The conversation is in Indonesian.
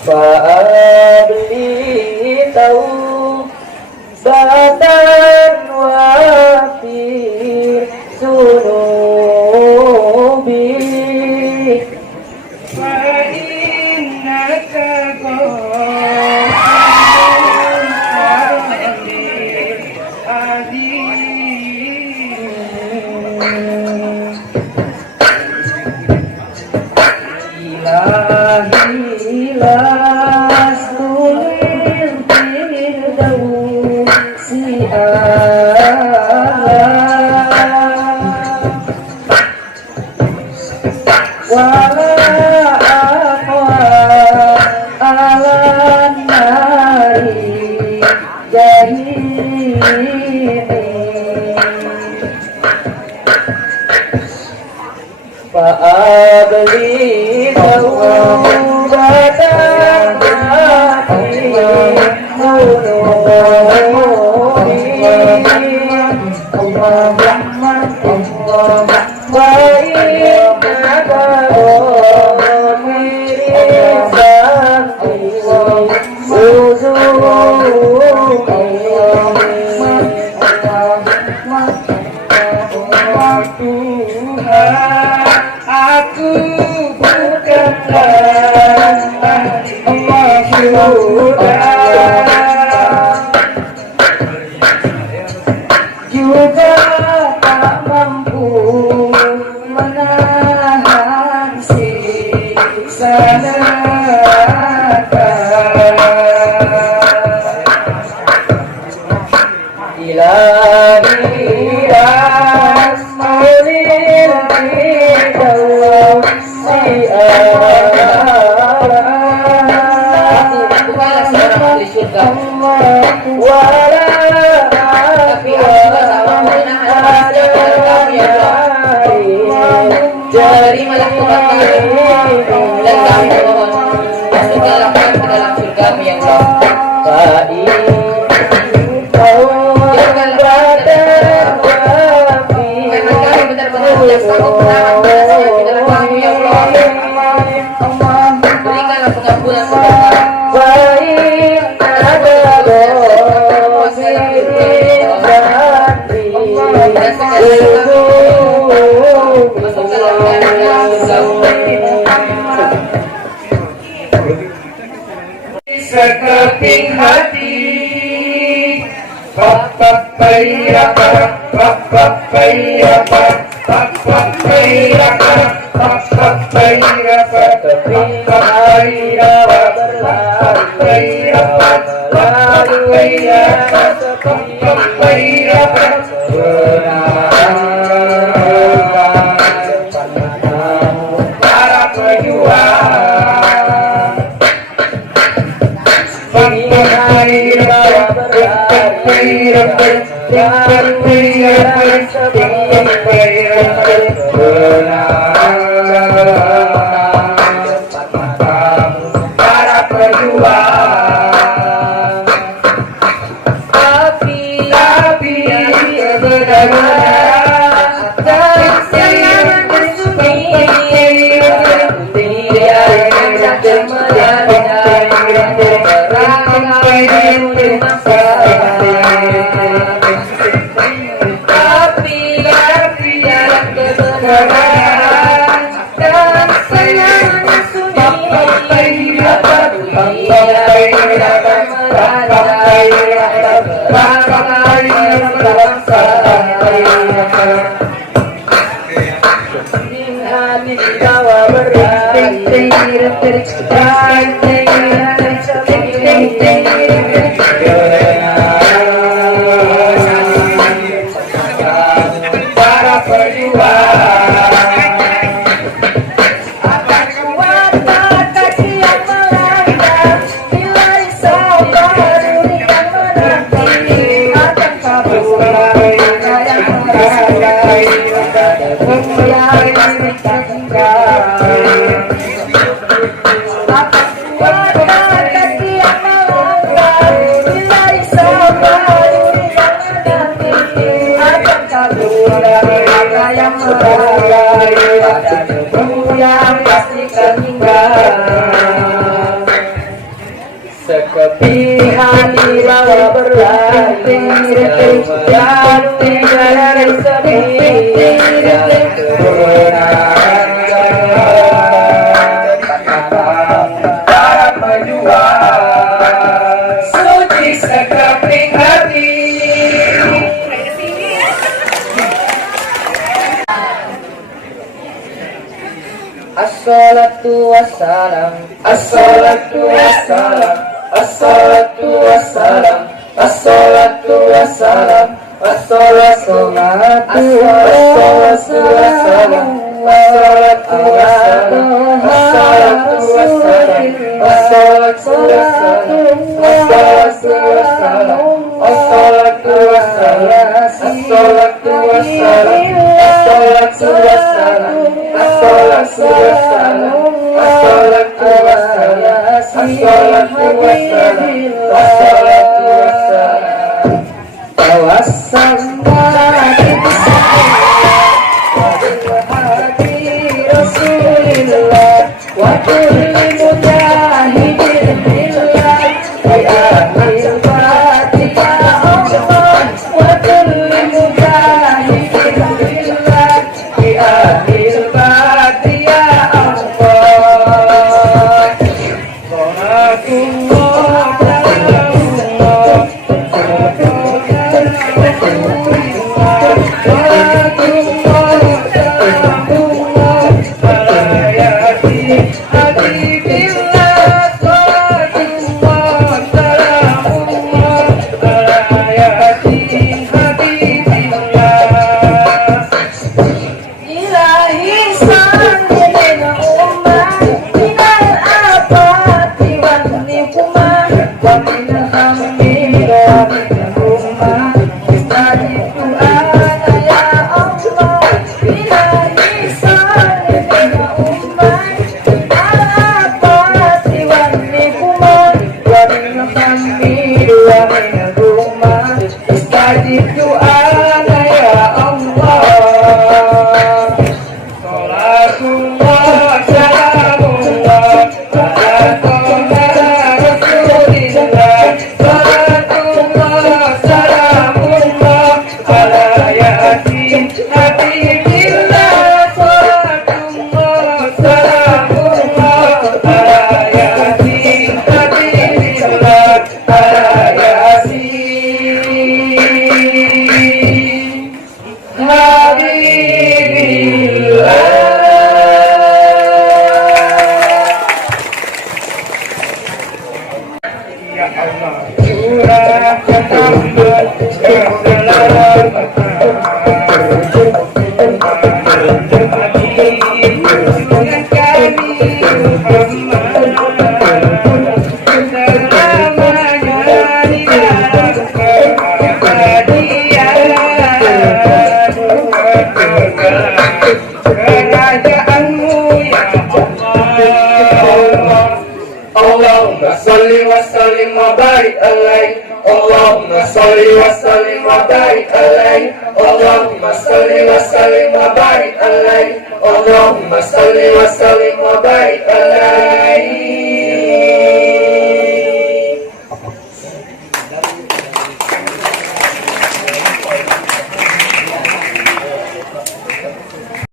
Fa'abli taubatan wafir sunubi fa'innaka ghafurun Ilahi lastulir firdausi wala aqwa alan nari jahimi fa'abli taubatan aku bukanlah Allah juga tak mampu menahan siksa neraka. Ilahi asmaul Dari melakukan dan kami mohon masuklah ke dalam surga-Mu ya Allah. Karena kami benar-benar tidak sanggup menahan dosa yang di dalam kami ya Allah. Berikanlah pengampunan kepada sekeping hati para pejuang para pejuang api kebenaran dan sayang para pejuang suci sekeping hati. Assalatu wassalam, Assalatu wassalam, assalatu wassalam, assalatu wassalam, assalatu wassalam, assalatu wassalam, assalatu wassalam, assalatu wassalam, assalatu wassalam, assalatu wassalam, assalatu wassalam, assalatu wassalam, assalatu wassalam, assalatu wassalam, assalatu wassalam, assalatu wassalam, assalatu wassalam. Tawassalna bi Rasulillah wa kulli mujahidin billah bi ahlil fatihah Allah wa kulli mujahidin billah bi ahlil fatihah Allah. Salatullah Allahumma salli wa sallim wa barik alaihi. Allahumma salli wa sallim wa barik alaihi. Allahumma salli wa sallim wa barik alaihi. Allahumma salli wa sallim wa barik alaihi.